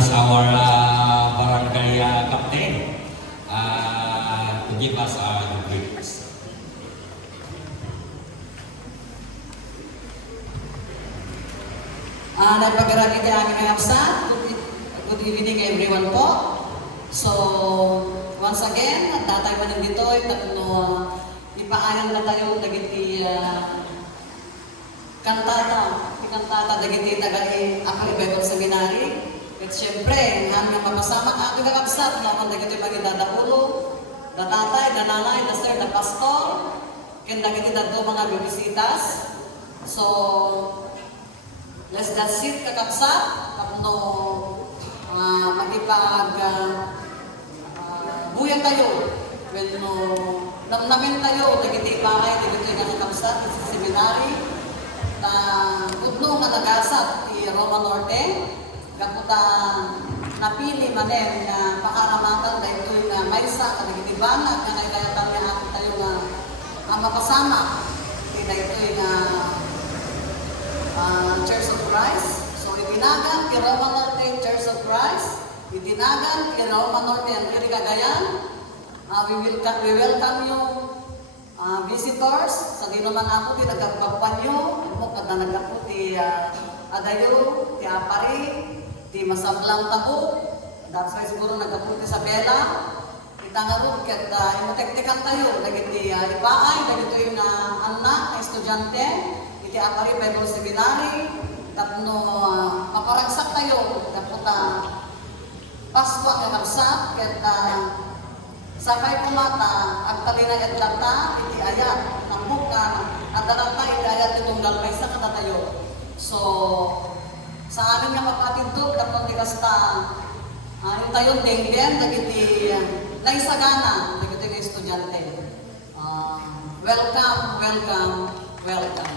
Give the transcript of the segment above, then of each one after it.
ask our barangay captain to give us the greetings. Nagpagkarami ka aming kapsat. Good evening everyone po. So, once again, at datay pa nang dito, ipaanan na tayo nagiti kantata dagiti tagay Akali Bible Seminary. At syempre, hanggang mapasama ka ating kakapsat, naman dagiti magidadaulo, datatay, dananay, da sir, da pastor, ken dagiti dadto mga bibisitas. So, let's just sit kakapsat, tapno buyang tayo. When namnamin tayo, dagiti pakay, dagiti kakapsat, sa seminary, na kudno managasat ti Roma Norte, kaputa napili manen na pakaramatan dahil ito'y na maysa kadagiti banat na kayatan niya ako tayo na mapasama dahil ito'y na Church of Christ. So itinagan ti Roma Norte Church of Christ, itinagan ti Roma Norte ang Cagayan. We welcome you visitors sa dinuman ako ti nagkapagpanyo mo kada nagkapo ti adayo ti apari ti masablang tabo that's why siguro nagkapo ti Isabela itangarod ket imotektekan tayo dagiti ipaay dagiti yung anak na estudyante iti apari Bible Seminary tapno maparagsak tayo daputa Pasko ang kapsat ket sakay kumata, agtalina at data, iti ayat, nambukan, at data iti ayat itong dalmay sa katatayo. So, sa amin nga mapatintog, tapos di kasta, yung tayo denggen, nagiti, naisagana, nagiti ng estudyante. Welcome, welcome, welcome.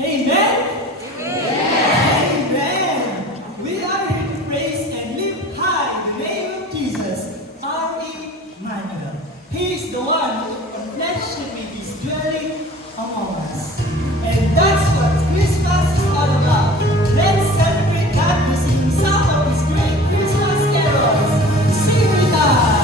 Amen? Amen. We are here to praise and lift high the name of Jesus, our Emmanuel. He is the one who took on flesh and made his dwelling among us. And that's what Christmas is all about. Let's celebrate God by singing some of his great Christmas carols. Sing with us!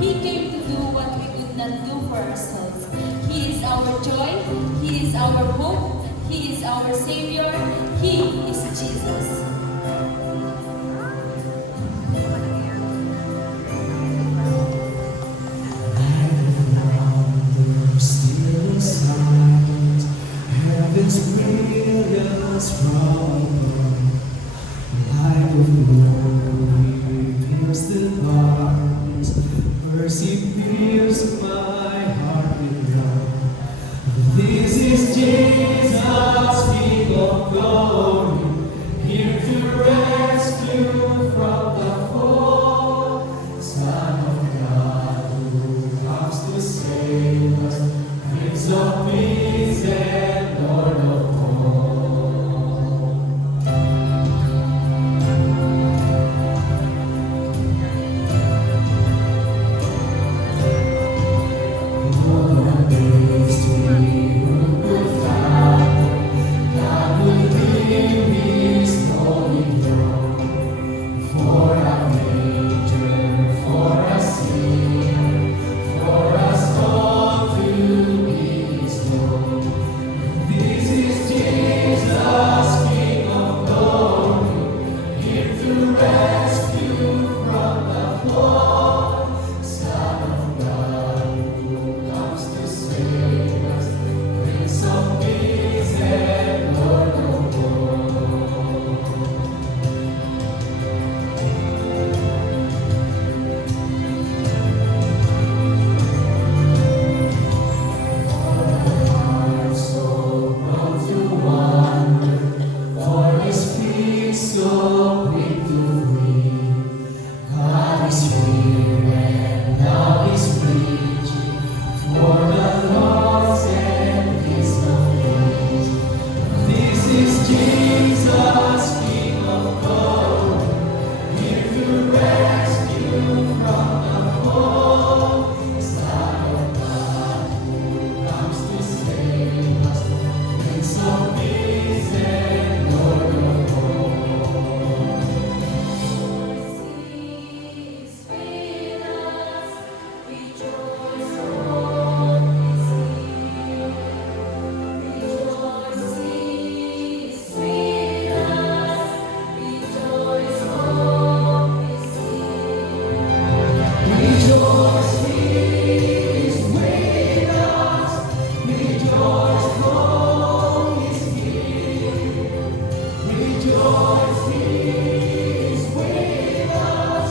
He came to do what we could not do for ourselves. He is our joy. He is our hope. He is our Savior. He is Jesus. Still silent, heaven's brilliance from above. Light of glory fills the darkness, mercy fills my heart with love. This is Jesus, King of glory, here to rescue from the fall. Son of God who comes to save us, Prince of Peace and Lord of all. All the days to be good Father, God will give His holy throne. For our nature, for our sin, for us all to be restored. This is Jesus, King of glory, here to rescue from the fall. Son of God who comes to save us, Prince of Peace and Lord of all. So prone to wander, for His peace so quick to flee. God is here and love is preaching for the lost and His peace. This is Jesus, King of glory, here to rescue from the fall. Son of God who comes to save us, Prince of Peace and Lord of all. Peace with us, rejoice, hope is here. Rejoice, peace with us, rejoice, hope is here. Rejoice, He is with us. Rejoice, hope is here. Rejoice, He is with us.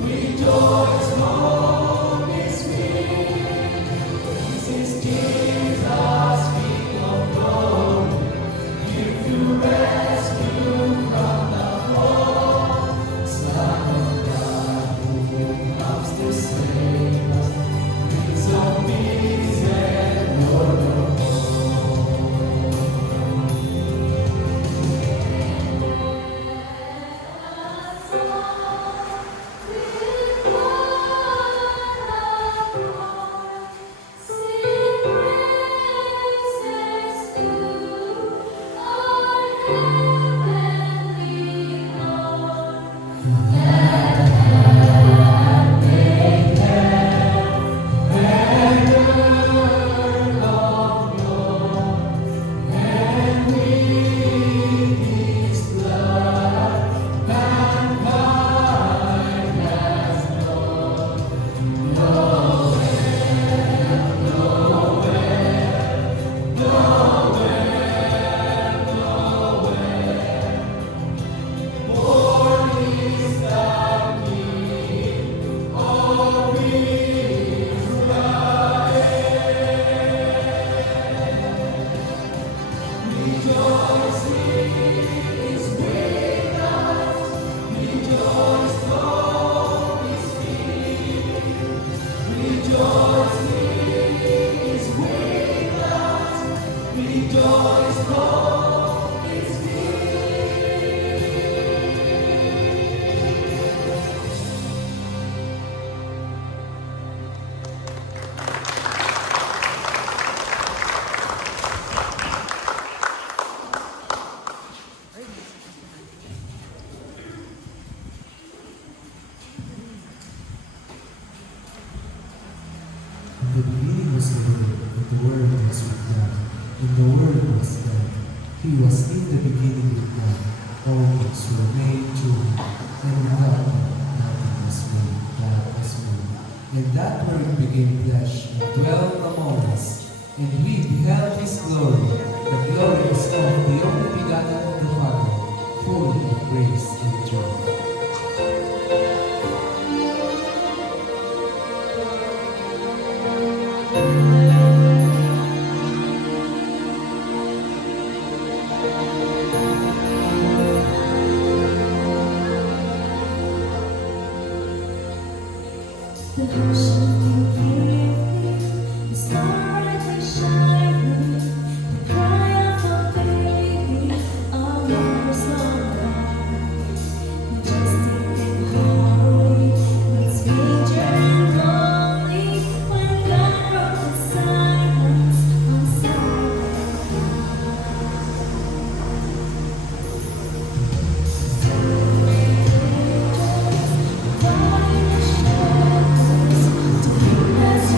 Rejoice, hope is here. This is Jesus, King of glory, here to rescue from the fall. Son of God who comes to save us, Prince of Peace and Lord of the beginning was the Word, and the Word was with God, and the Word was God. He was in the beginning with God. All things were made through him, and without him nothing was made that was made. And that Word became flesh and dwelt among us, and we beheld his glory, the glory is of the only begotten of the Father, full of grace and truth. The ocean giving, the stars are shining, the cry of a baby, our mothers on God. Majestic and holy, with major and lowly, when God broke the silence on Sinai. God in the shadows, to him that's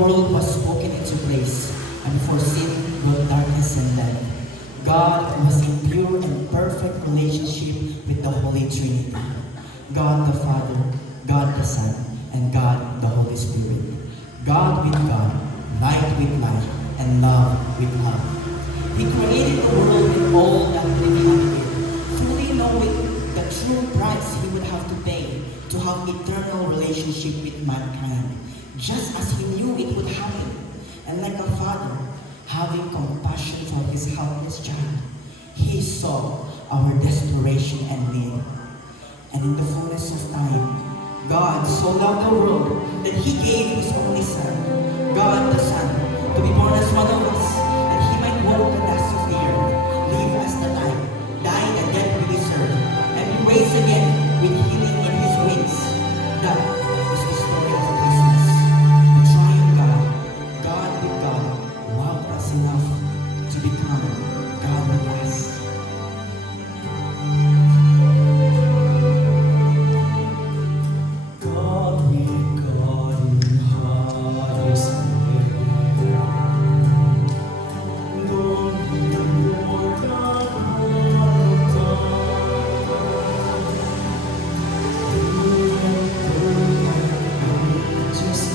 world was spoken into grace, and for sin brought darkness and death. God was in pure and perfect relationship with the Holy Trinity. God the Father, God the Son, and God the Holy Spirit. God with God, light with light, and love with love. He created the world with all that living on it, fully knowing the true price he would have to pay to have eternal relationship with mankind, just as he knew it would happen. And like a father, having compassion for his helpless child, he saw our desperation and need. And in the fullness of time, God so loved the world that he gave his only Son, God the Son, to be born as one of us, that he might walk the dust of the earth, live as the light, die the death we deserve, and be raised again with healing in his wings. That is the story of Christmas. The triune God, God with God, loved us enough to become God with us. God with God in heart is near. Don't be more than one just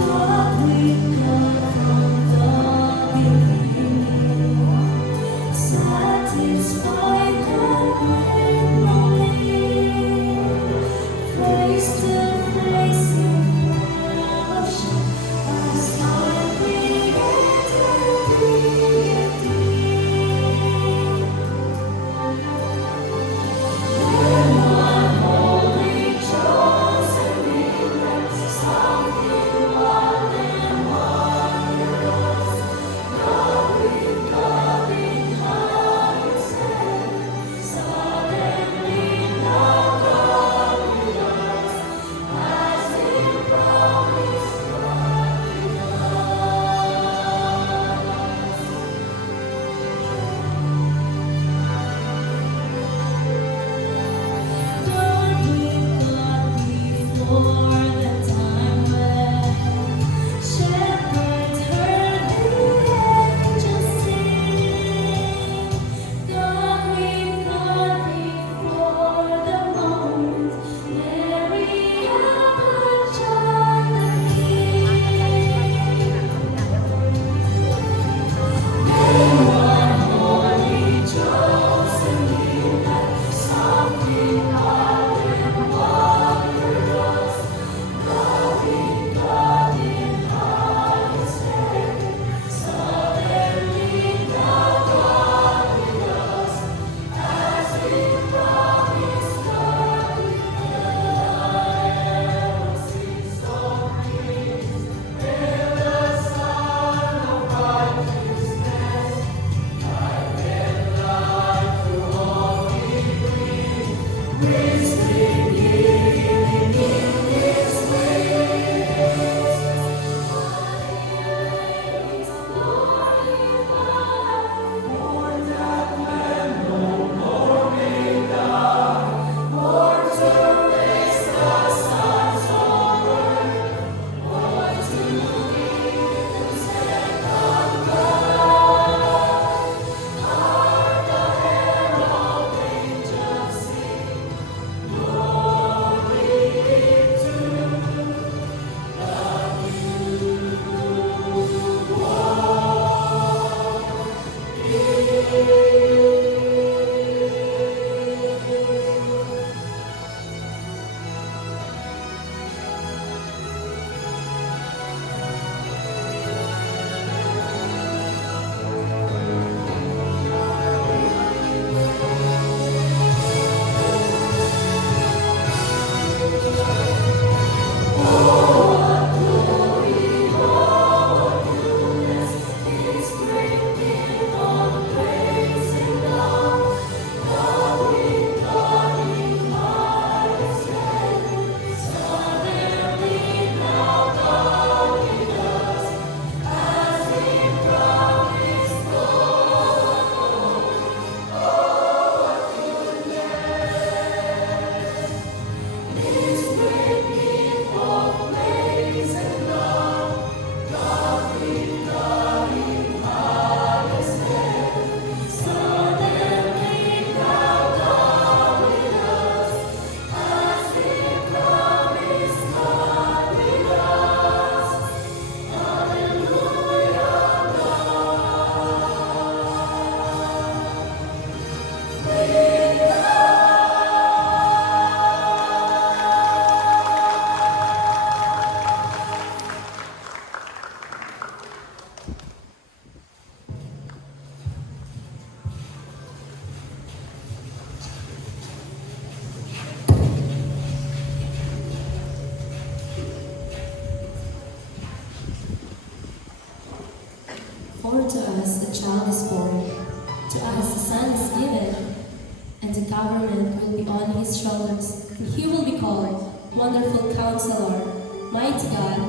God with God from the beginning, satisfied and willing, face to face in fellowship, as our Creator deity. When one holy chosen in something wild and wondrous, God with God in highest heaven, suddenly now God with us, as in promise God with us. God with God before the time when shepherds heard the angels sing. God with God before the moment Mary had her child the King. May one holy chosen in something odd and wondrous, God with God in highest heaven, suddenly now God with us, as we promised God with us. Is of peace, and the Son of righteousness, light and life to all we bring, wisdom giving in His ways. Glorified, born that man no more may die, born to raise the sons of earth, born to give them second birth. Hark the herald angels sing, For to us a child is born, to us a son is given, and the government will be on his shoulders. And he will be called Wonderful Counselor, Mighty God,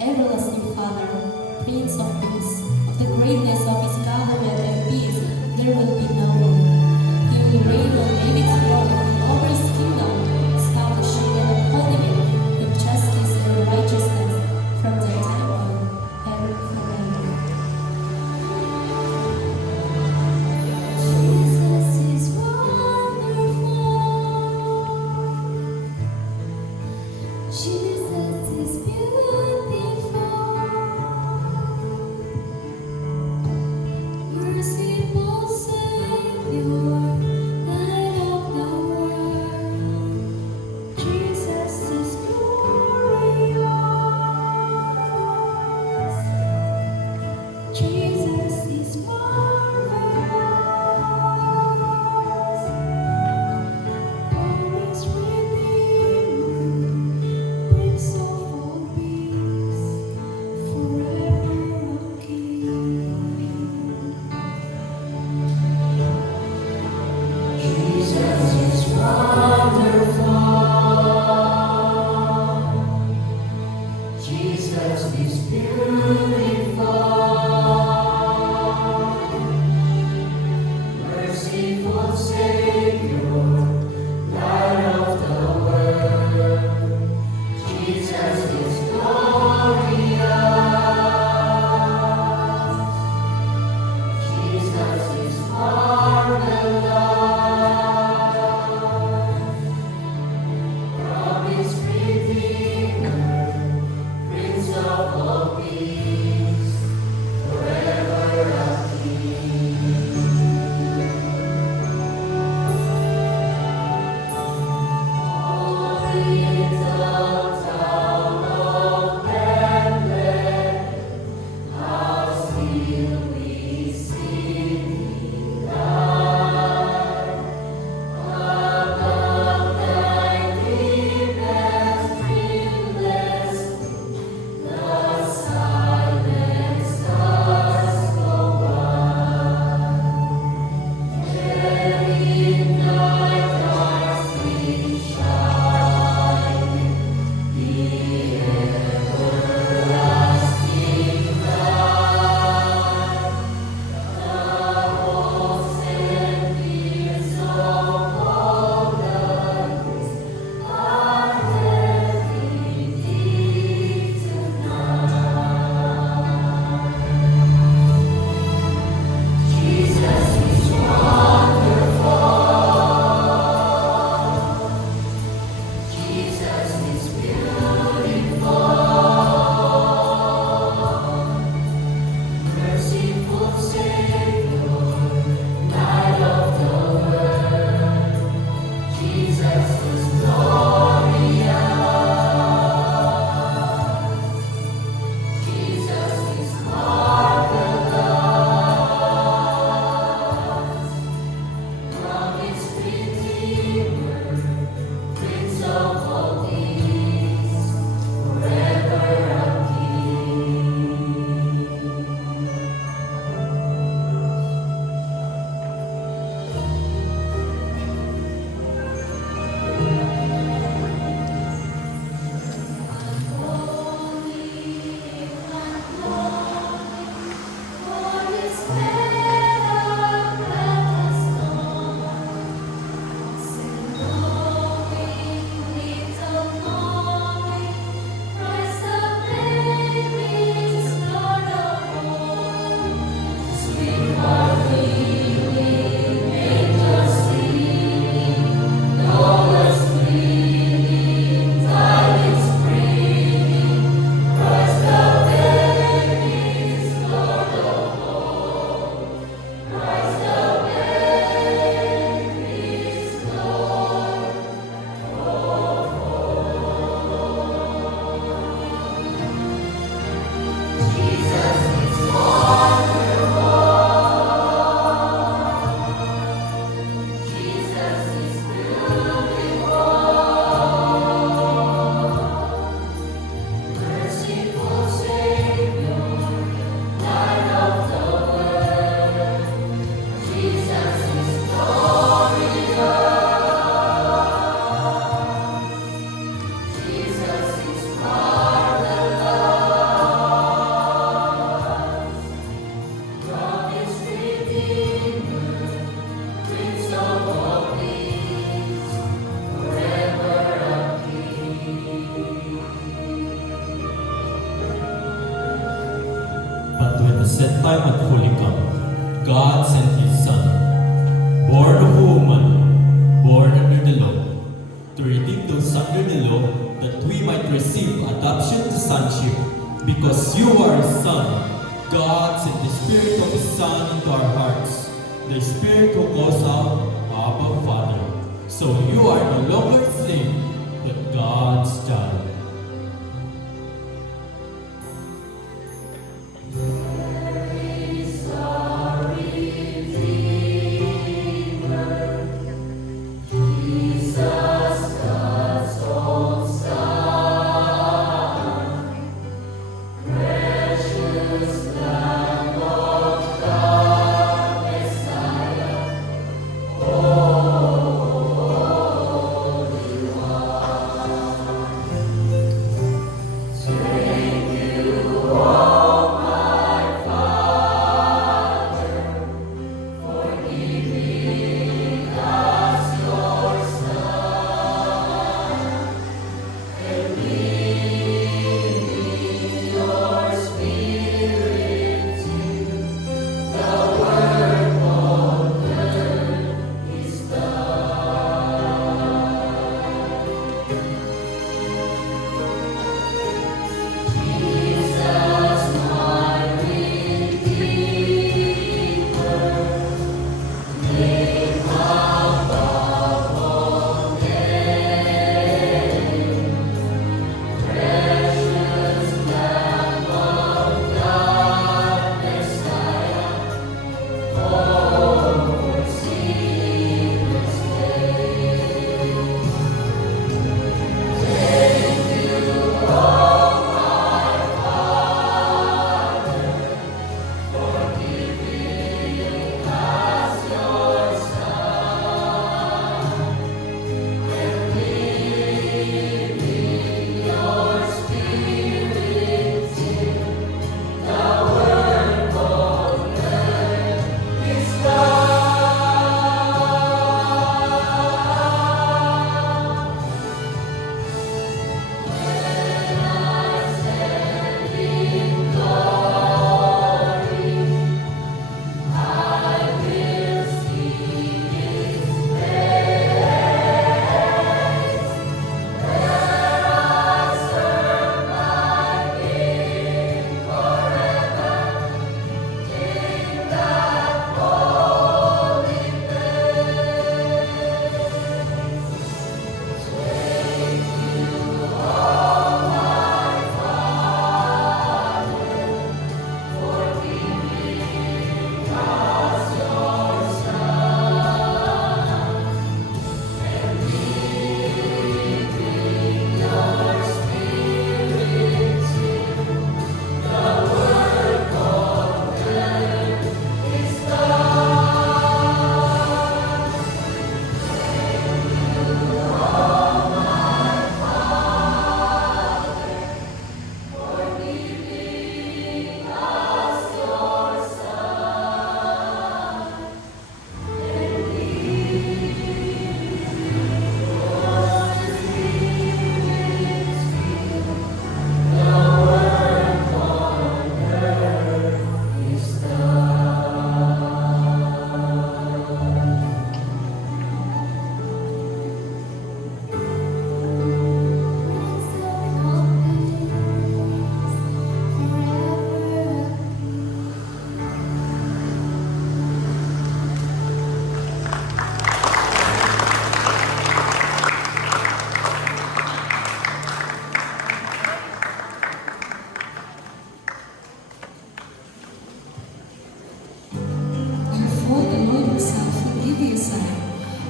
Everlasting Father, Prince of Peace. Of the greatness of his government and peace there will be no end. He will reign on David's throne and over his kingdom, establishing and upholding it with justice and righteousness from that time on and forever. Jesus is wonderful. Jesus is beautiful. Merciful Savior, Light of the set time had fully come, God sent His Son, born of a woman, born under the law, to redeem those under the law, that we might receive adoption to sonship. Because you are His Son, God sent the Spirit of His Son into our hearts, the Spirit who calls out, Abba, Father. So you are no longer a slave, but God's child.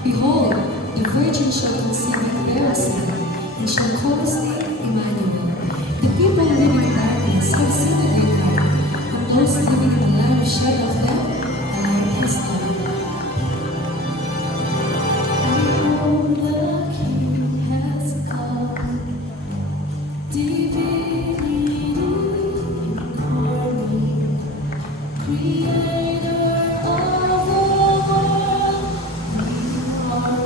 Behold, the virgin shall conceive and bear a son, and shall call his name Emmanuel. The people living in darkness have seen a great light, and those living in the land of shadow of death, the light has come. Oh, the King has come, divinity incarnate, Creator of all world, you are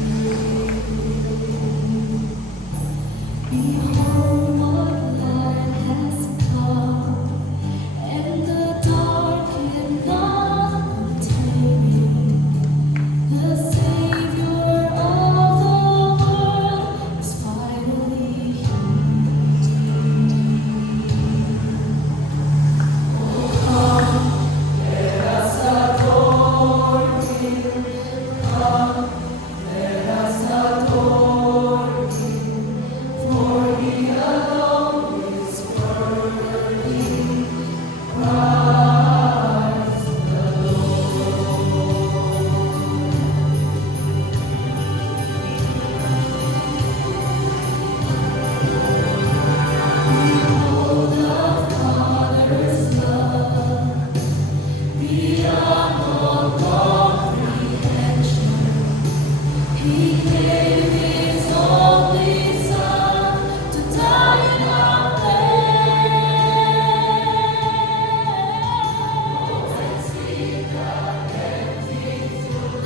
great. Behold what He gave His only Son to die in our place. And see the empty tomb.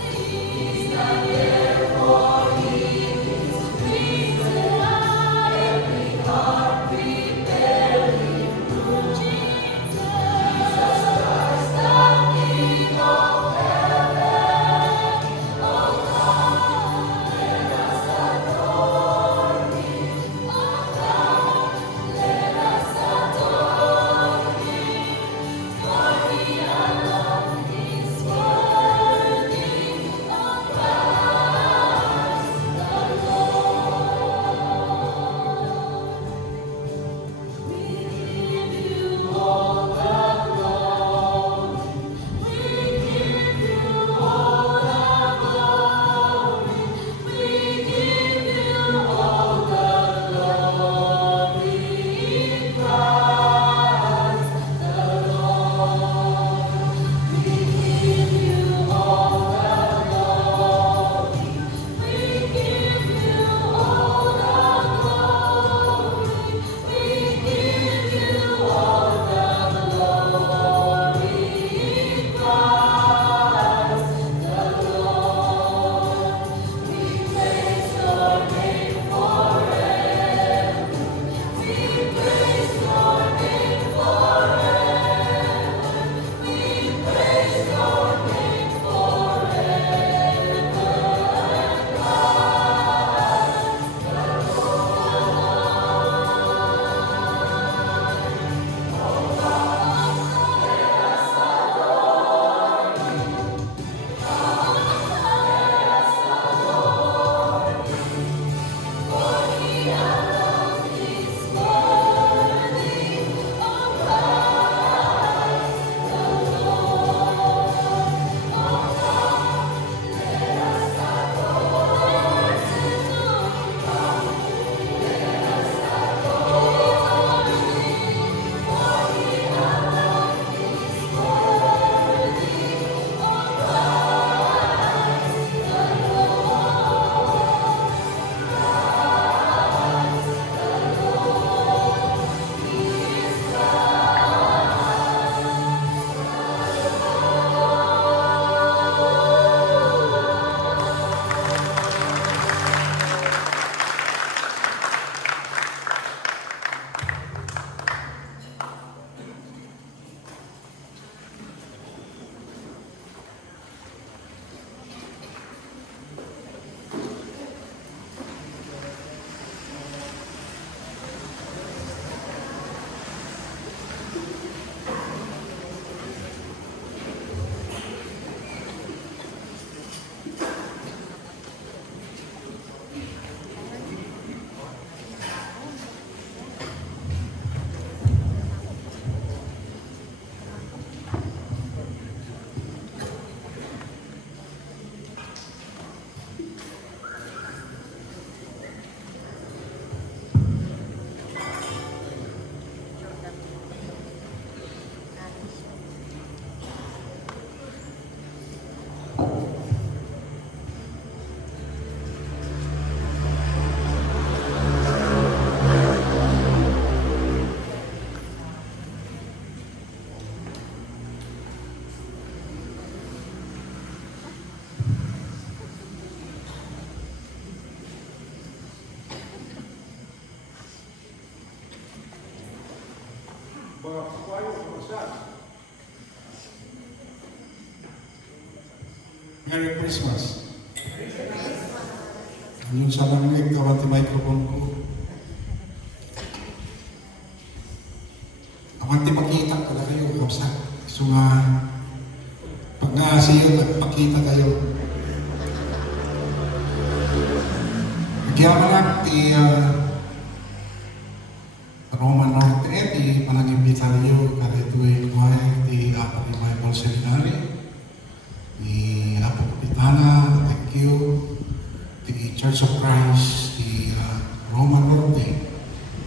He's not here, for He is risen high. Every heart preparing through Jesus Christ, the King of heaven. Oh God, let us adore Him. Oh God, let us adore Him. For He alone is worthy of Christ the Lord. We give You all the glory. We give You all the glory. We give You all the glory, Christ the Lord. We give You all the glory. We give You all the glory. We give You all the glory, Christ the Lord. We praise Your name forever. We praise Your name forever. We praise Your name Merry Christmas. Yung sa langit, tawag ti microphone ko. Awan ti makita pala kayo, kapsa. So pag siyo, magpakita kayo. Nagyaman na ti Roma Norte, ti panag-imbitaryo, karituin ko ti Apo ni Bible Seminary. Ni Apo Kapitana, thank you. The Church of Christ, the Roma Norte,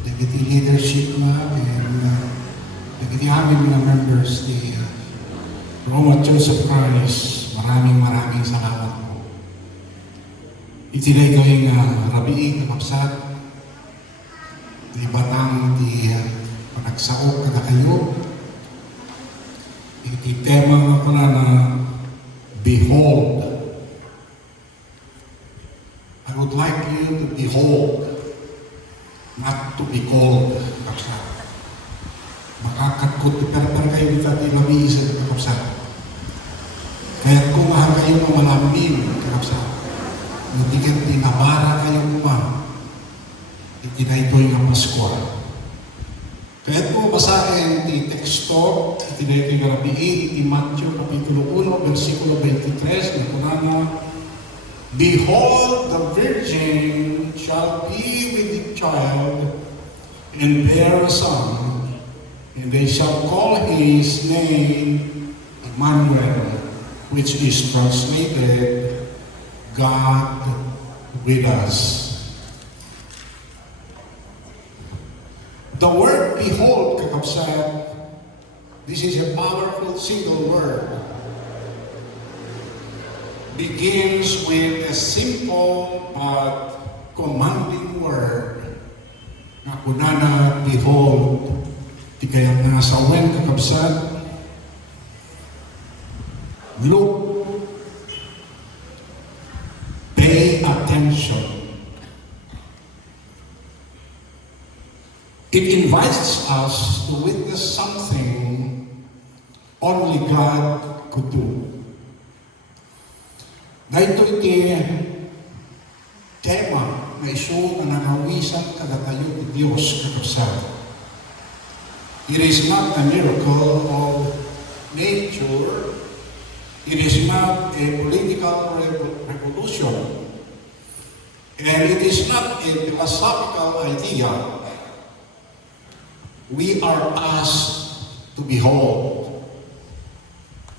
the leadership na, and the aming mga members, the Roma Church of Christ, maraming salamat po. itinay kayong rabii kakapsat, di batang di panagsaok kada kayo. Iti tema nga pala na behold. I would like you to behold, not to be called, kakapsat. Makakatkot, pero kayo dito at ilamisan, kakapsat. Kaya kung mahal kayo ng malamin, kakapsat, natigat tinabara kayo kuma, itinaytoy nga Pasko. Kaya kung basahin ti teksto, itinaytoy nga rabiin, iti Matthew Kapitulo 1, versikulo 23, na kunana, behold, the virgin shall be with the child and bear a son, and they shall call his name Emmanuel, which is translated, God with us. The word behold, kakapsat, this is a powerful single word. Begins with a simple but commanding word. Na kunana, behold, di kaya nga sa wen kakabsat, look, pay attention. It invites us to witness something only God could do. Dahito iti tema na isu na nanawisan kada tayo ti Diyos kakabsat. It is not a miracle of nature. It is not a political revolution. And it is not a philosophical idea. We are asked to behold.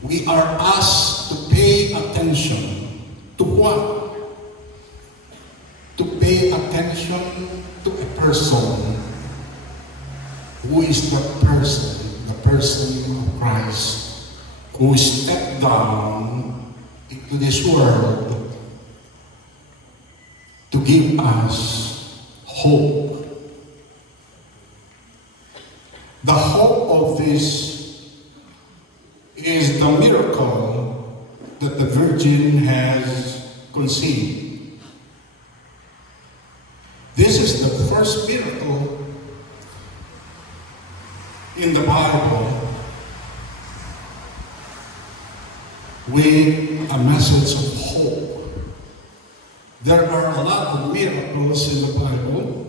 We are asked to pay attention. To what? To pay attention to a person. Who is the person? The person of Christ, who stepped down into this world to give us hope. The hope of this is the miracle that the Virgin has conceived. This is the first miracle in the Bible with a message of hope. There are a lot of miracles in the Bible,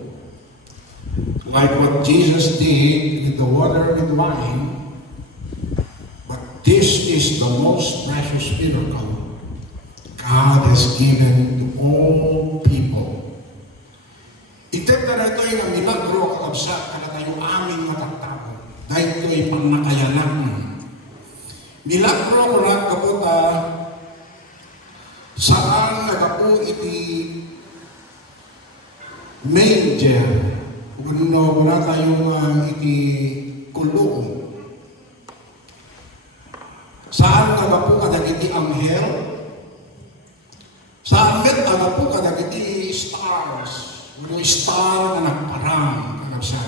like what Jesus did with the water and wine, but this is the most precious miracle God has given to all people. Itep na ito yung milagro kakabsa na tayo aming mataktaon. Dahil ito ay pangnakayanan. Milagro ko na kaputa saan nagapu iti manger. Kung wala tayo iti kulong. Saan nagapu kadagiti anghel? Saan met nagapu kadagiti stars? Wala star na nagparang kakabsa.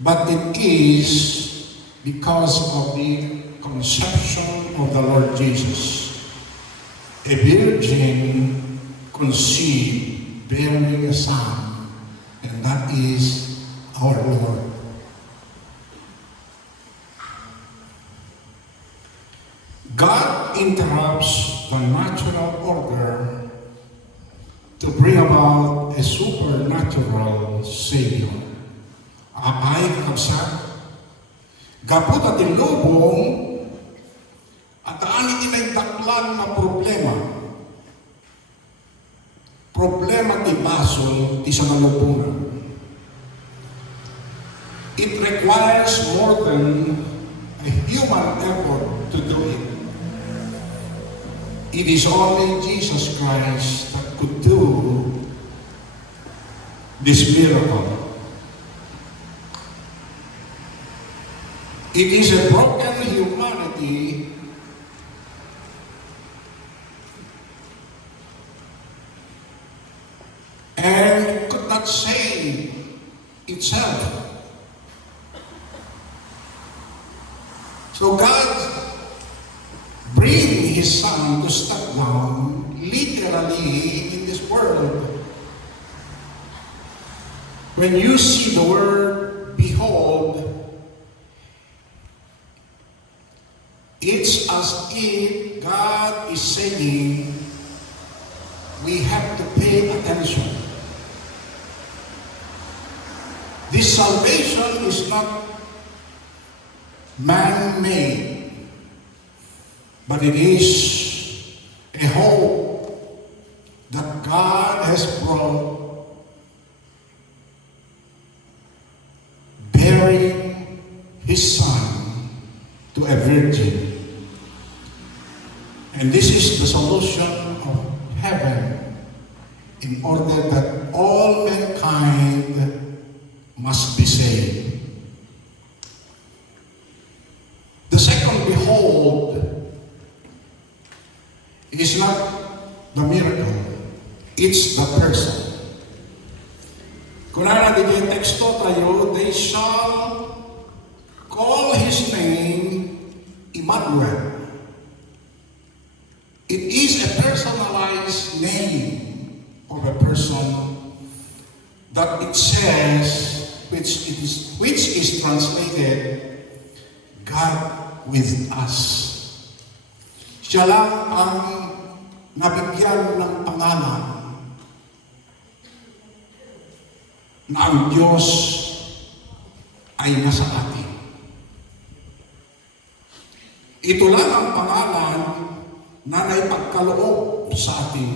But it is because of the conception of the Lord Jesus. A virgin conceived, bearing a son, and that is our Lord. God interrupts the natural order to bring about a supernatural Savior. Apay kakabsat, gapot at ilubong at aanit inaydaklan na problema. Problema ti basol ti sa nalupungan. It requires more than a human effort to do it. It is only Jesus Christ that could do this miracle. It is a broken humanity cannot save itself. So God bring His Son to step down literally in this world. When you see the word behold, it's as if God is saying, we have to pay attention. This salvation is not man-made, but it is a hope that God has brought, bearing His Son to a virgin. And this is the solution of heaven in order that all mankind must be saved. The second behold is not the miracle, it's the person. Kung narinig teksto tayo, they shall call His name Emmanuel. It is a personalized name of a person that it says, which is translated, God with us. Siya lang ang nabigyan ng pangalan na ang Diyos ay nasa atin. Ito lang ang pangalan na naipagkaloob sa atin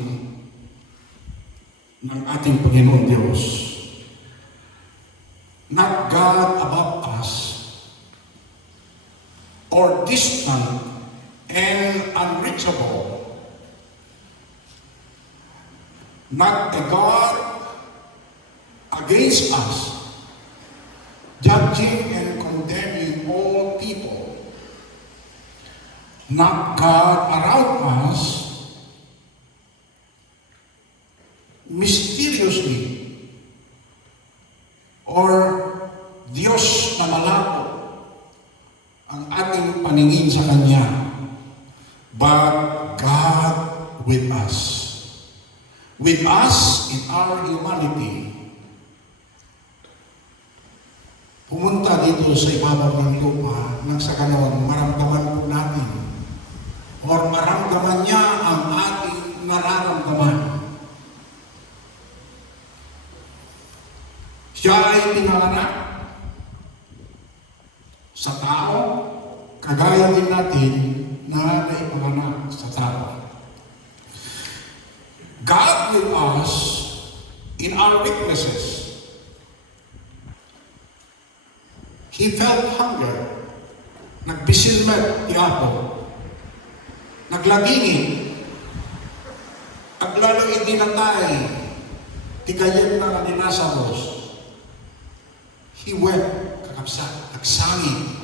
ng ating Panginoon Diyos. Not God above us, or distant and unreachable. Not a God against us, judging and condemning all people. Not God around us, mysteriously, or Diyos na malabo ang ating paningin sa Kanya, but God with us. With us in our humanity. Pumunta dito sa ibabaw ng lupa nang sa ganon maramdaman po natin or maramdaman niya ang ating nararamdaman. Siya ay pinanganak sa tao, kagaya din natin na naipanganak sa tao. God with us in our weaknesses. He felt hunger. Nagbisilmet ti Apo. Naglagingin. Aglalo idinatay. Tigayen na ni Lazarus. He wept. Kakapsat. Nagsangin.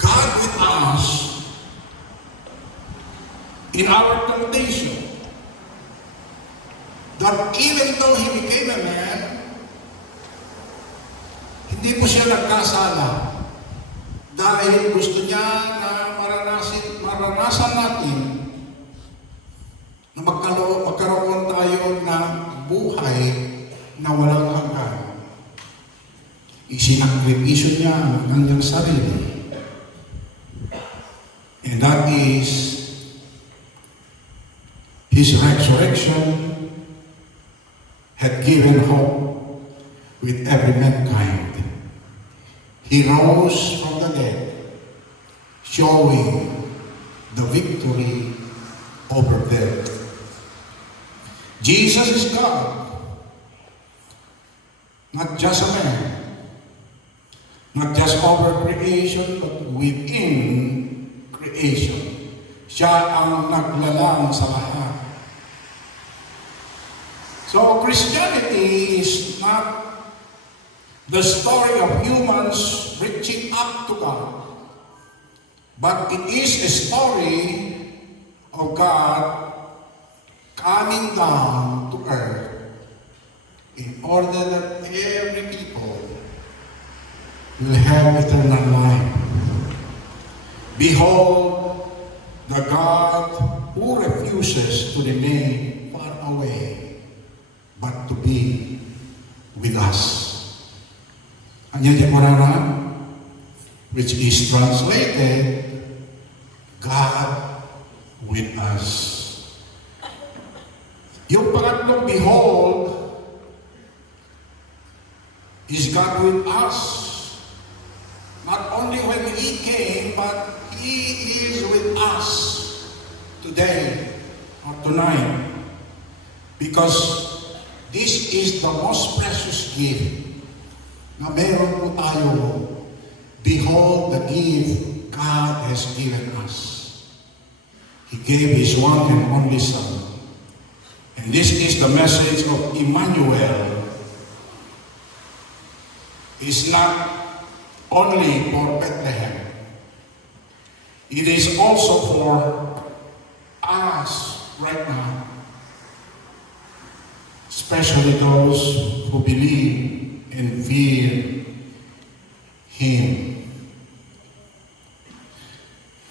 God with us in our temptation, that even though He became a man, hindi po siya nagkasala dahil gusto niya na maranasan natin na magkaroon tayo ng buhay na walang hanggan. Isinakripisyo niya ang kanyang sarili. And that is His resurrection had given hope with every mankind. He rose from the dead, showing the victory over death. Jesus is God, not just a man, not just over creation, but within creation. Siya ang naglalang sa lahat. So Christianity is not the story of humans reaching up to God, but it is a story of God coming down to earth in order that every people will have eternal life. Behold, the God who refuses to remain far away, but to be with us. Ang yan which is translated, God with us. Yung pangatlong behold is God with us. Not only when He came, but He is with us today or tonight. Because this is the most precious gift na meron po tayo. Behold the gift God has given us. He gave His one and only Son. And this is the message of Emmanuel. It's not only for Bethlehem. It is also for us right now. Especially those who believe and fear Him.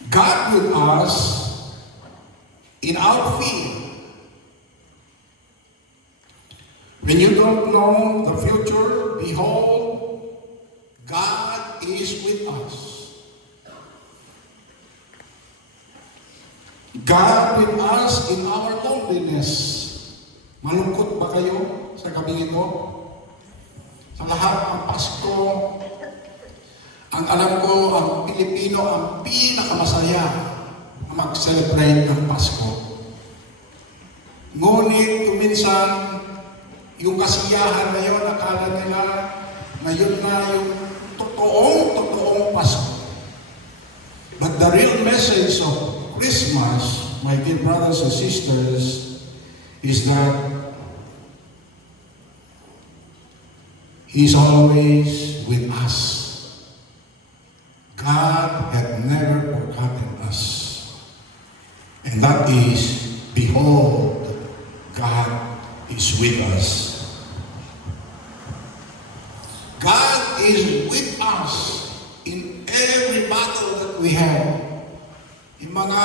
God with us in our fear. When you don't know the future, behold, God is with us. God with us in our loneliness. Malungkot ba kayo sa gabi ito? Sa lahat ng Pasko, ang alam ko, ang Pilipino ang pinakamasaya na mag-celebrate ng Pasko. Ngunit kuminsan, yung kasiyahan na yun, akala nila, ngayon na yung totoong Pasko. But the real message of Christmas, my dear brothers and sisters, is that He's always with us. God had never forgotten us. And that is, behold, God is with us. God is with us in every battle that we have. Yung mga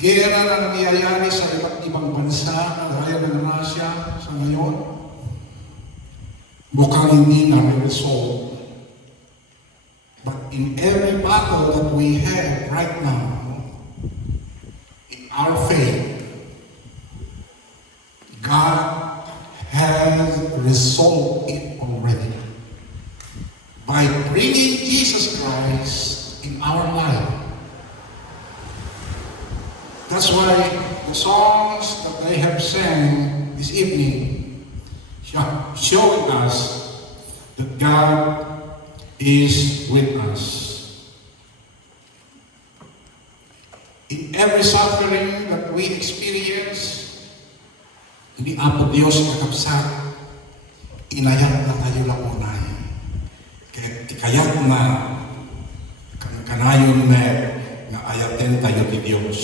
gera na nangyayari sa iba't ibang bansa, kagaya ng Russia sa ngayon, mukhang hindi namin resolve. But in every battle that we have right now, in our faith, God has resolved it already by bringing Jesus Christ in our life. That's why the songs that they have sang this evening showing us that God is with us. In every suffering that we experience, hindi apo Diyos kakapsat, inayat na tayo launay. Kayat na kanayon na ayatin tayo ni Diyos.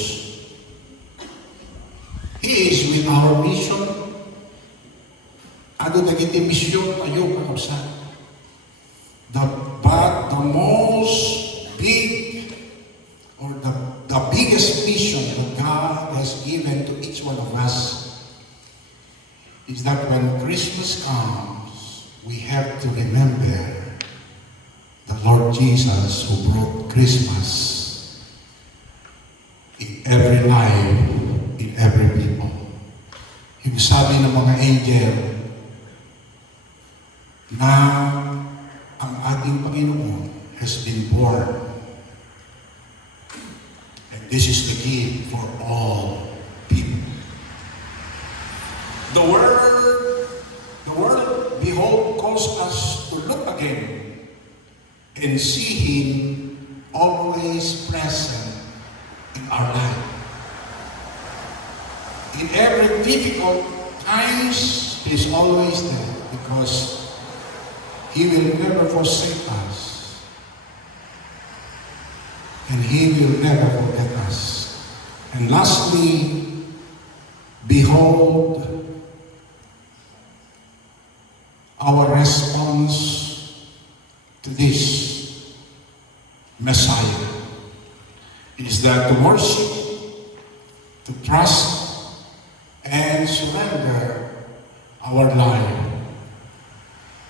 He is with our mission. Ano naging mission tayo kakapsat? But the most big or the biggest mission that God has given to each one of us is that when Christmas comes, we have to remember the Lord Jesus who brought Christmas in every life, in every people. Yung sabi ng mga angel na ang ating Panginoon has been born. And this is the gift for all people. The word, behold, calls us to look again and see Him always present in our life. In every difficult times, He is always there because He will never forsake us. And He will never forget us. And lastly, behold our response to this Messiah is that to worship, to trust, and surrender our life.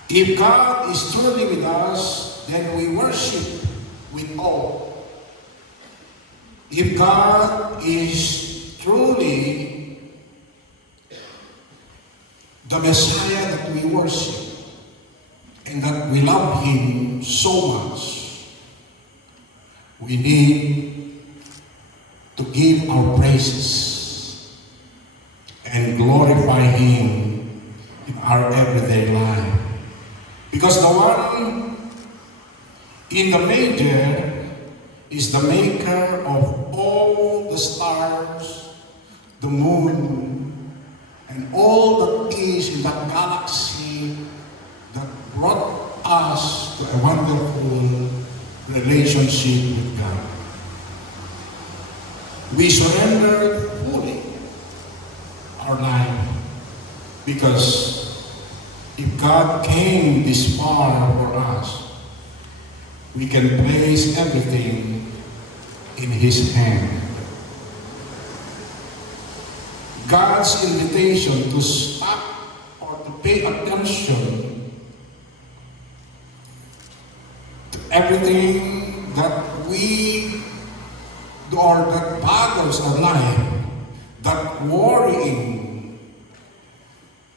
If God is truly with us, then we worship with awe. If God is truly the Messiah that we worship and that we love Him so much, we need to give our praises and glorify Him in our everyday life. Because the one in the manger is the maker of all the stars, the moon, and all that is in that galaxy that brought us to a wonderful relationship with God. We surrender fully our life because if God came this far for us, we can place everything in His hand. God's invitation to stop or to pay attention to everything that we do or that bothers our life, that worrying,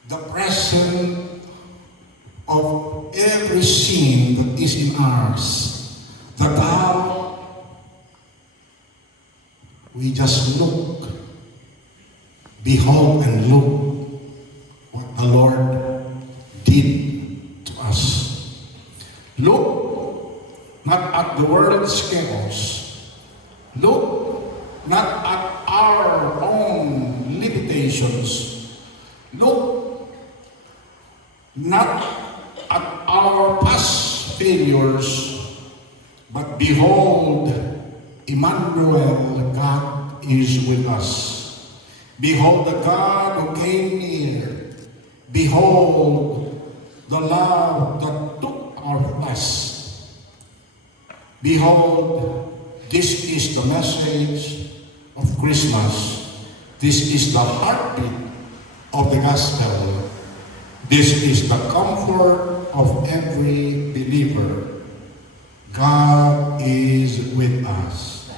the present of every sin that is in us, that how we just look, behold and look what the Lord did to us. Look not at the world's chaos. Look not at our own limitations. Look not at our past failures, but behold, Emmanuel, God is with us. Behold the God who came near. Behold the love that took our flesh. Behold, this is the message of Christmas. This is the heartbeat of the gospel. This is the comfort of every believer. God is with us.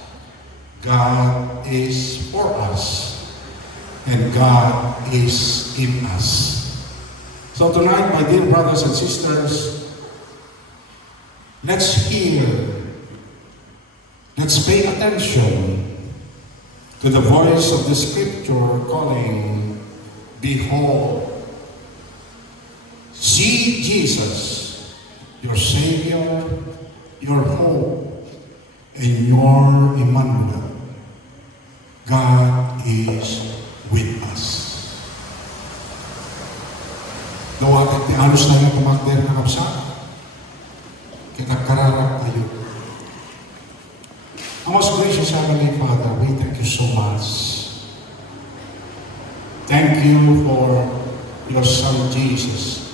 God is for us. And God is in us. So tonight, my dear brothers and sisters, let's hear, let's pay attention to the voice of the Scripture calling, behold, see Jesus, your Savior, your hope, and your Emmanuel. God is with us. Daw ating tianos na yung kumagder na kapsa, kita kararap tayo. Our most gracious Heavenly Father, we thank you so much. Thank you for your Son Jesus,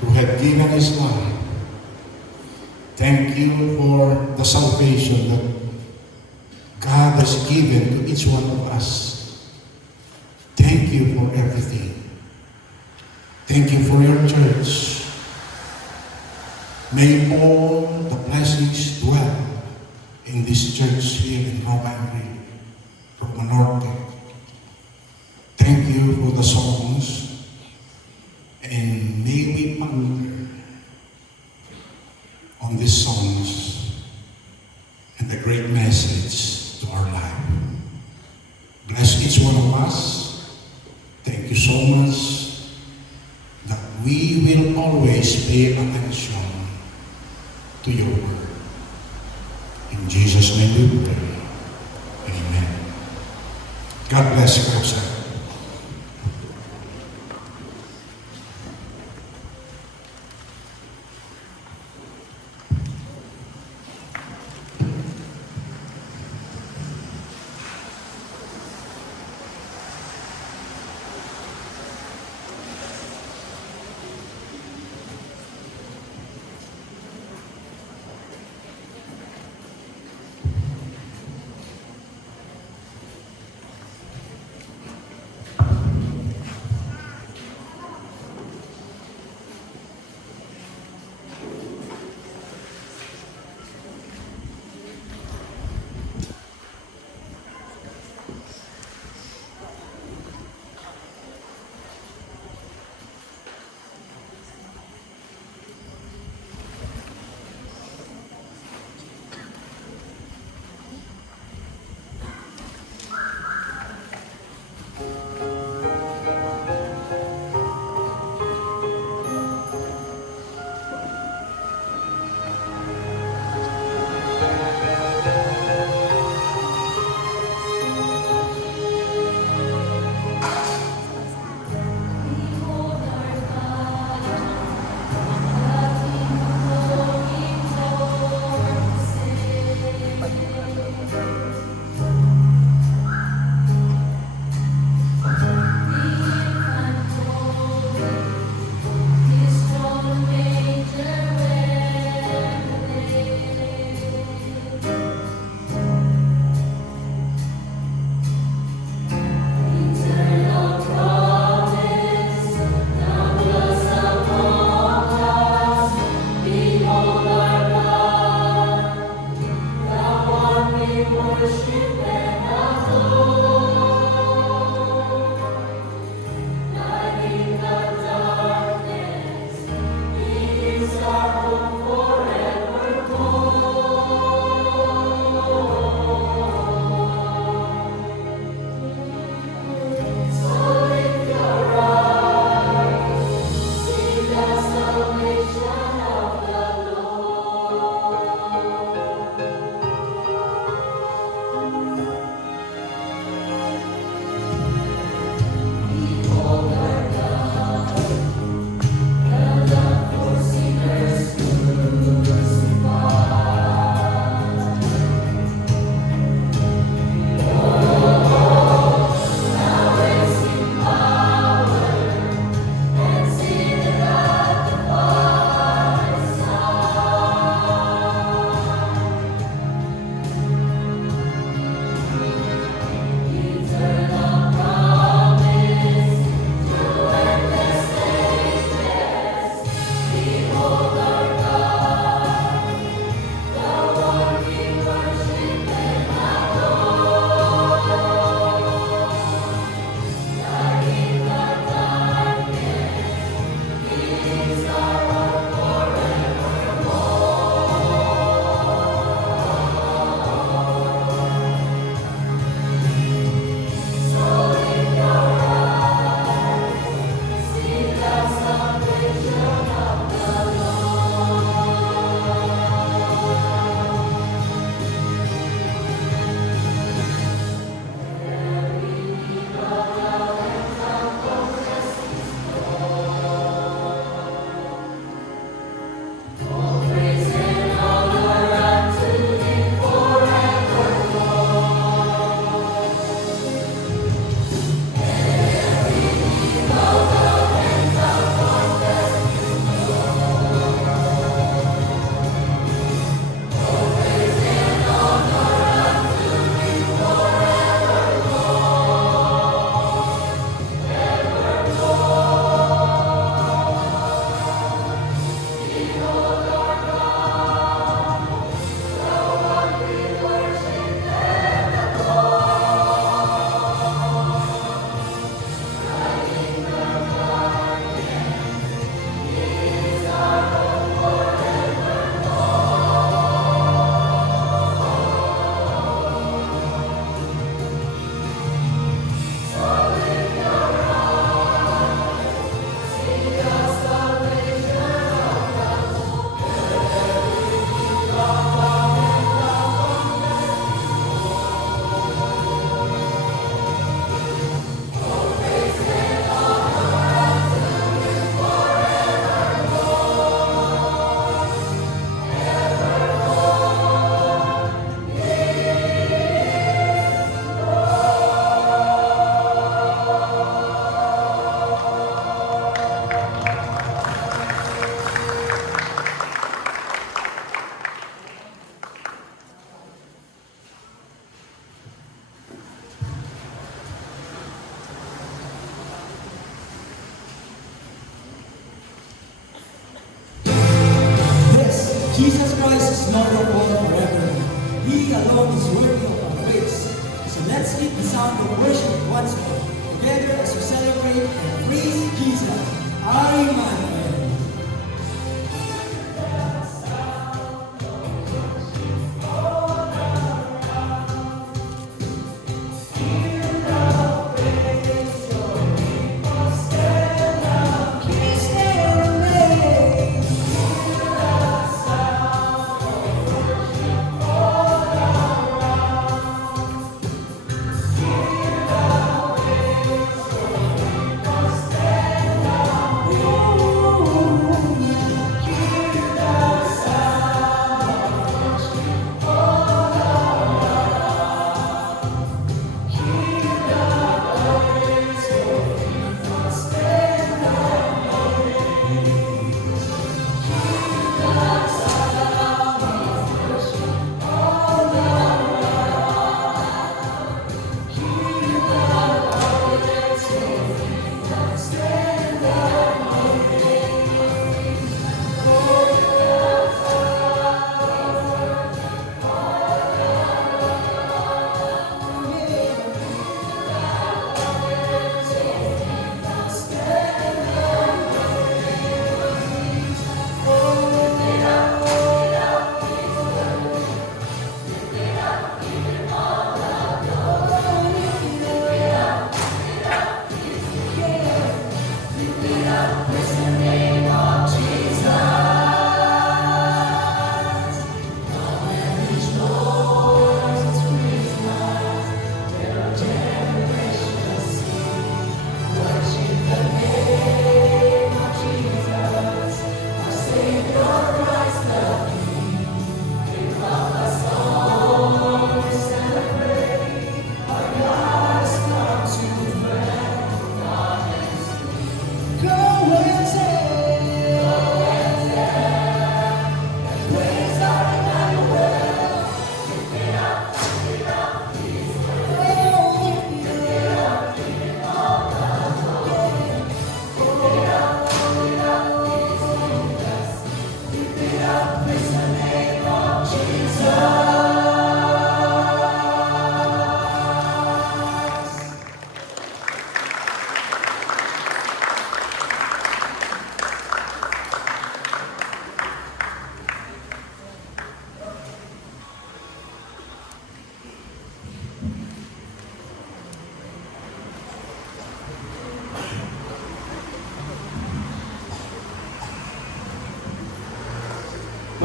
who had given His life. Thank you for the salvation that God has given to each one of us. Thank you for everything. Thank you for your church. May all the blessings dwell in this church here in Roma Norte. Thank you for the songs, and may we ponder on these songs and the great message to our life. Bless each one of us. Thank you so much that we will always pay attention to your word. In Jesus' name we pray. Amen. God bless you, sir. Jesus Christ is Lord of all forever. He alone is worthy of our praise. So let's keep the sound of worship once more, together as we celebrate and praise Jesus, our Emmanuel. Oh,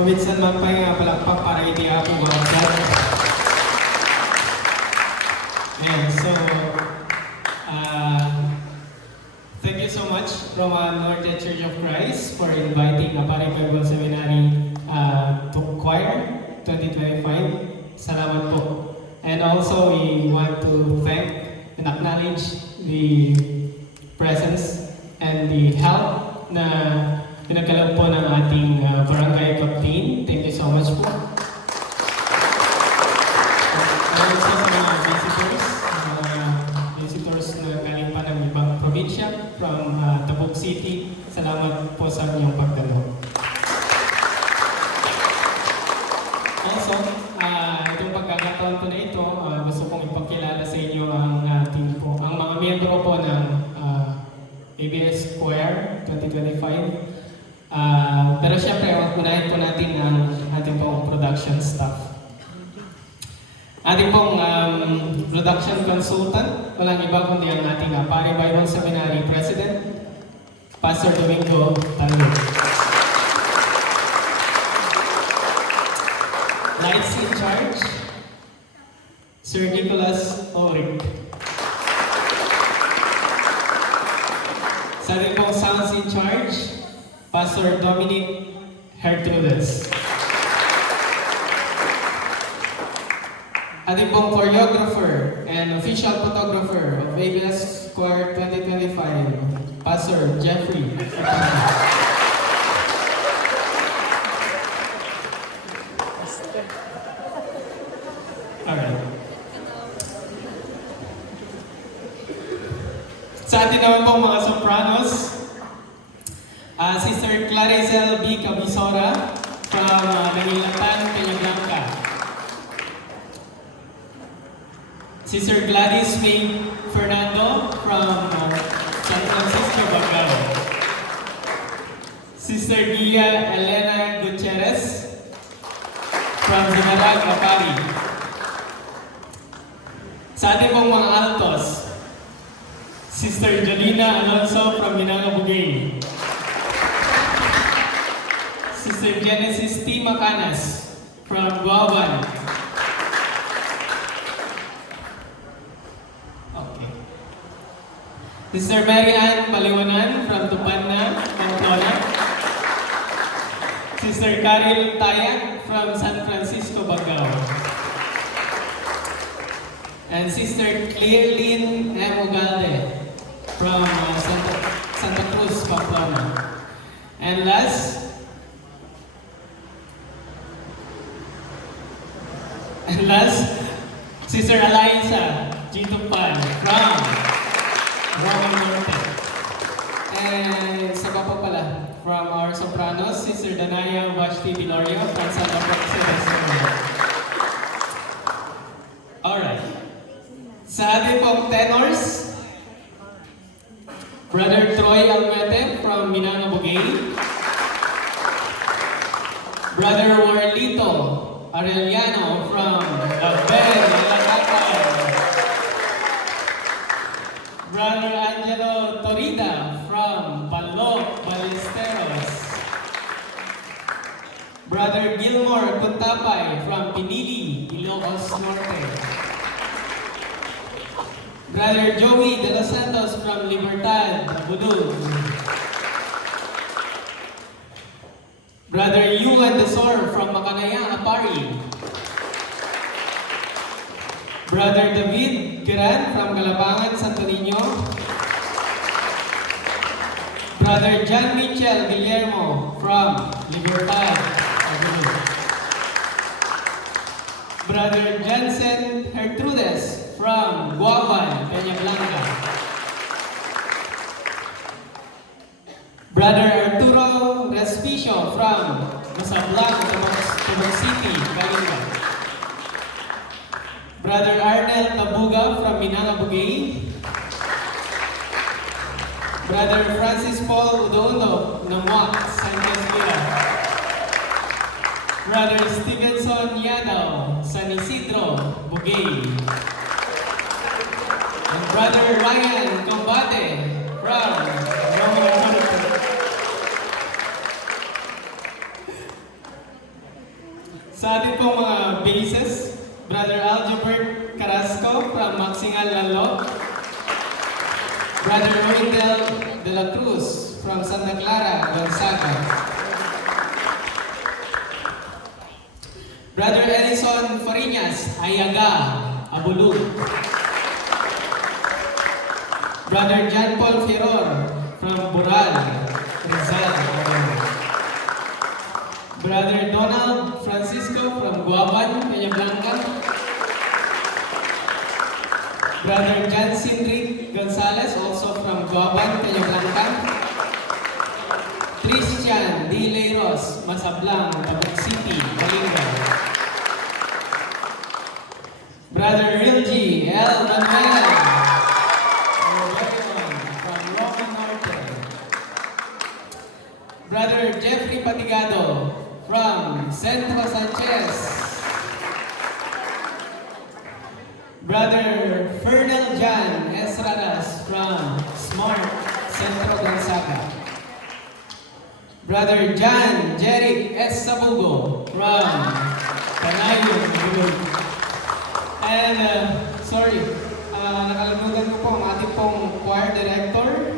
Paminsan magpahinga, palakpak para hindi ako mawagad. And so, thank you so much from Norte Church of Christ for inviting Apari Bible Seminary to choir 2025. Salamat po. And also, we want to thank and acknowledge the presence and the help na pinagkaloob po ng ating barangay captain. Thank you so much po. And also sa mga visitors na galing pa ng ibang probinsya from Tabuk City. Salamat po sa inyong pagdalo. Also, itong pagkakataon po na ito, gusto kong ipakilala sa inyo ang team po, ang mga miyembro po ng ABS Choir 2025. Pero syempre, unahin po natin ang ating pong production staff. Ating pong production consultant, walang iba kundi ang ating Apari Bible Seminary President, Pastor Domingo Talio. Lights in charge, Sir Nicholas Ulrich. Sa ating pong sounds in charge, Pastor Dominic Hertrudes. Ating pong choreographer and official photographer of ABS Choir 2025, Pastor Jeffrey. Alright. Sa atin naman pong mga sopranos, Sister Claricel B. Cabisora from Nangilatan, Peñablanca. Sister Gladys May Fernando from San Francisco, Bagao. Sister Gia Elena Gutierrez from Zamarag, Apari. Sa ating pong mga altos, Sister Jolina Alonso from Minanga, Bugay. Sister Genesis T. Macanas from Guaban. Okay. Sister Mary Ann Paliwanan from Tupanna, Pamplona. Sister Carol Tayag from San Francisco, Bagao. And Sister Clairlyn M. Ugalde from Santa Cruz, Pamplona. And last, Sister Eliza G. Tupan from Roman Norte. And sa pa pala, from our sopranos, Sister Danaya Vashti Vilorio from Santa Cruz. Alright. Sa ating pong tenors, Brother Troy Almete from Minanga, Bugay. Brother Warlito Arellano from Ben, Malacatan. Brother Angelo Torida from Palok, Ballesteros. Brother Gilmore Contapay from Pinili, Ilocos Norte. Brother Joey De Los Santos from Libertad, Budul. Brother Yuan Desor from Macanayang, Apari. Brother David Geran from Calabangan, Santo Niño. Brother John Mitchell Guillermo from Libertad, Budul. Brother Jansen Hertrudes from Guaban, Peñablanca. Brother Arturo Respicio from Masablang, Tabuk City, Kalinga. Brother Arnel Tabuga from Minanga, Bugay. Brother Francis Paul Udondo, Namuak, San Isidro. Brother Stevenson Yadaw, San Isidro, Bugay. And Brother Ryan Combate from Roman Norte. Sa ating pong mga bases, Brother Aljobert Carrasco from Maxingal Lalo, Brother Wendell de la Cruz from Santa Clara, Gonzaga, Brother Edison Fariñas, Ayaga, Abulug, Brother John Paul Ferror from Bural, Rizal, Brother Donald Francisco from Guaban, Peñablanca, Brother John Cindric Gonzalez, also from Guaban, Peñablanca, Christian D. Leiros, Masablang, Tabuk City, Kalinga, Brother Rilji L. Manuel, from Roma Norte, Brother Jeffrey Patigado from Centro Sanchez, Brother Fernel Jan Esradas from Smart, Centro Gonzaga, Brother John Jeric S. Sabugo from Panayon, Bulog. And nakalimutan ko po ang ating pong choir director.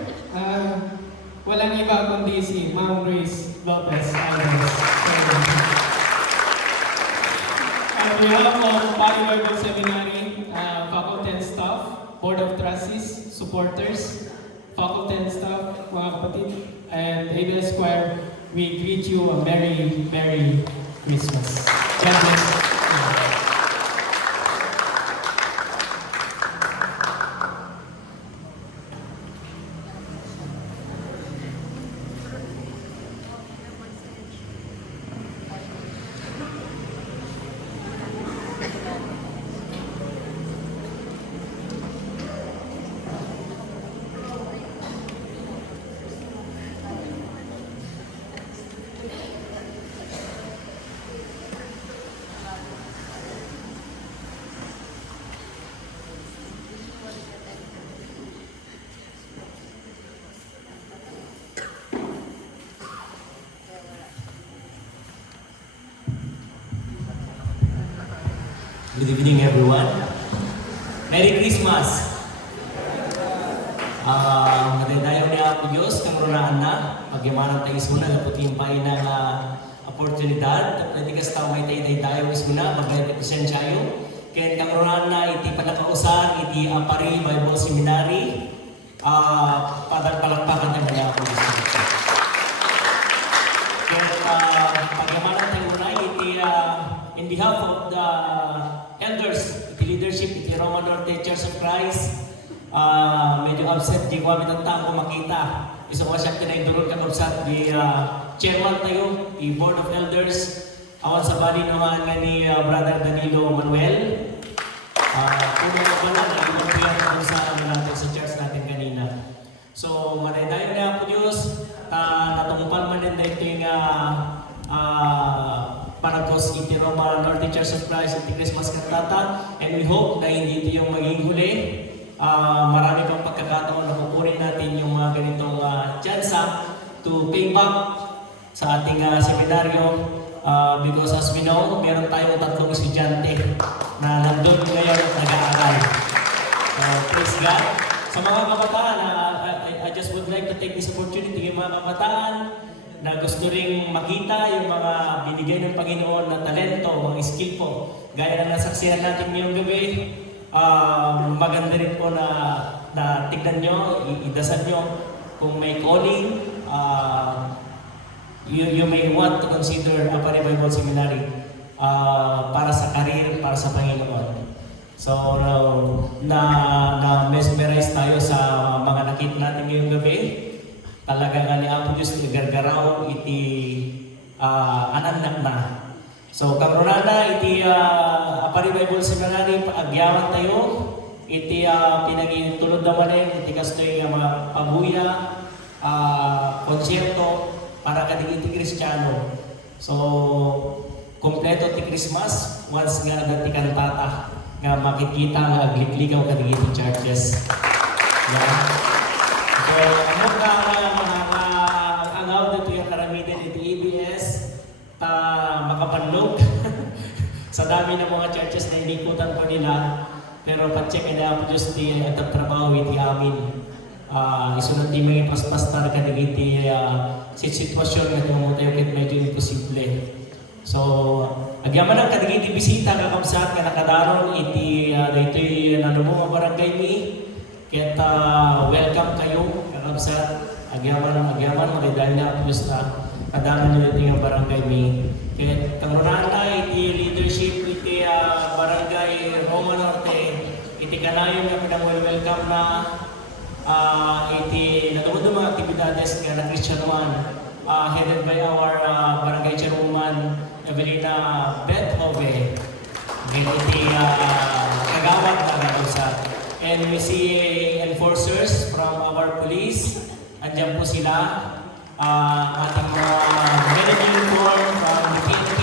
Walang iba kundi si Ma'am Grace Lopez Alvarez. On behalf of Pali Bible Seminary, faculty and staff, Board of Trustees, supporters, faculty and staff, mga kapatid, and ABS Choir, we greet you a Merry, Merry Christmas. God bless. Good evening, everyone. Merry Christmas! Madaydayaw niya ako Diyos, kang runaan na, pagyamanang tayo ismuna, naputimpay ng oportunidad, pwede ka sa tao may tayo ismuna, magayat ito sensyayo, kaya kang runaan na, iti panakausan, iti Apari Bible Seminary, palakpakan niya niya ako Diyos. Kaya pagyamanang tayo na, iti in behalf of the elders, the leadership, the Roma Norte Church of Christ, medyo absent, di ko kami ng tao makita. Isang wasyak tinaydurod ka absent, di chairman tayo, the Board of Elders, awan sa bali naman nga ni Brother Danilo Manuel. Puno na pala, nalibang ko yan kung saan natin sa church natin kanina. So, manaydayo na ako Diyos, natungpal man din dito yung panagkos iti Roma Norte Church of Christ iti Christmas kantata, and we hope na hindi ito yung maging huli. Marami pang pagkakataon na kukunin natin yung mga ganitong tsansa to pay back sa ating seminaryo, because as we know, meron tayong 3 estudyante na nandun ngayon at nag-aaral. Praise God. Sa mga kabataan, I just would like to take this opportunity yung mga kabataan na gusto ring makita yung mga binigay ng Panginoon na talento, mga skill po. Gaya na nasaksihan natin ngayong gabi, maganda rin po na tignan nyo, idasal nyo kung may calling, you may want to consider Apari Bible Seminary para sa career, para sa Panginoon. So, na-mesmerize tayo sa mga nakita natin ngayong gabi. Talaga nga ni Apo Diyos gargaraw iti ananak na. So karonana iti Apari Bible Seminary agyawan tayo iti pinagitulod naman iti kastoy mga pabuya, konsyerto para kadig iti Kristiyano. So kompleto ti Christmas once nga dati kantata nga makikita nga agligligaw kadig iti churches. Yeah. So, ano ka ang out dito yung karamihan ito EBS, makapanlog, Sa dami ng mga churches na inikutan po nila, pero pacheck na po Diyos ti at trabaho iti amin. Isunod di mga paspastar ka iti sitwasyon nga tumutayo kahit medyo imposible. So, agyaman ang kadigiti bisita kakabsat nga nakadaron iti dito nanumong barangay mi. Kaya welcome kayo kakabsat. Agyaman magdadal na po na kadaron nyo iti nga barangay mi. Kaya tangunana iti leadership iti barangay Roma Norte iti kanayon nga pinang-welcome na iti natungod mga aktibidades nga na Christian One headed by our barangay chairwoman Evelina Bethove. Iti kagawad na kakabsat. And we see enforcers from our police. Andiyan po sila. Ating mga medical uniform from the PNP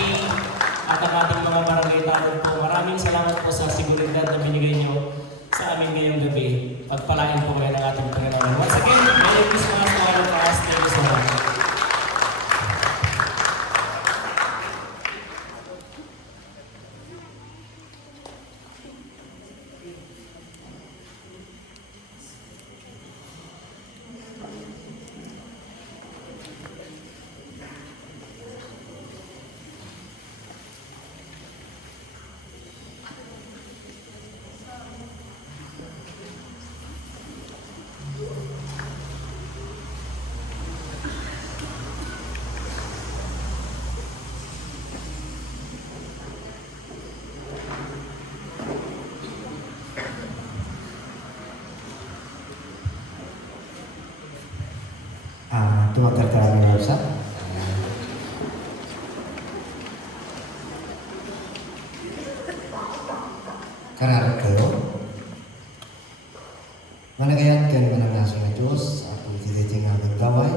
at ang ating mga barangay tanod po. Maraming salamat po sa seguridad na binigay nyo sa amin ngayong gabi. Pagpalain po kayo ng ating Panginoon. Once again, Merry Christmas to all of us. Thank you so much. Tumagal ka namin sa kararat kayo. Managayan kan manangaso nga Diyos, ako tititing nga gagaway.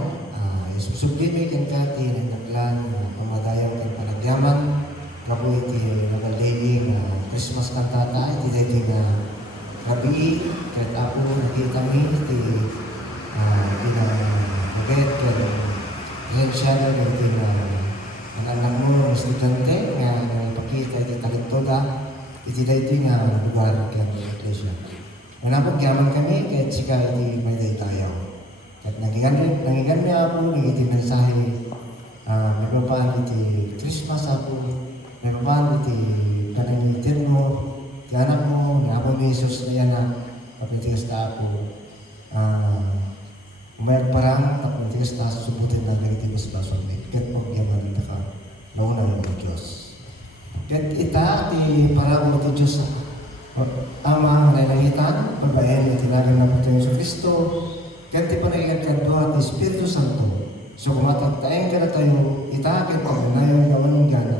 Isusubli kan kati ng naglan, pamadayaw kan panagyaman. Kapo iti nagalaying Christmas kantata, iti nga rabi, kahit ako nakita mi, iti bet kan siya na iti anak mo estudyante nga pakita iti talento iti dayto nga lugar kan iglesia. Manapagyaman kami kahit sika iti may tayo. At nangigan niya ako ng iti mensahe nagpapaan iti Christmas ako, nagpapaan iti panangitin mo, iti anak mo, nga ako ni Jesus na yan na kapitigas na ako. Umayag parang tapos na susubutin na negativos basol may kat pagyaman na ka nauna ng Diyos. Kat ita ti parang mo ti Diyos ama mananangitan pagbayan na tinagan na po tayo sa Kristo kat ti panagigan ka doon ti Espiritu Santo so kumatagtayin ka na tayo ita kat pagnayon gawan ng gana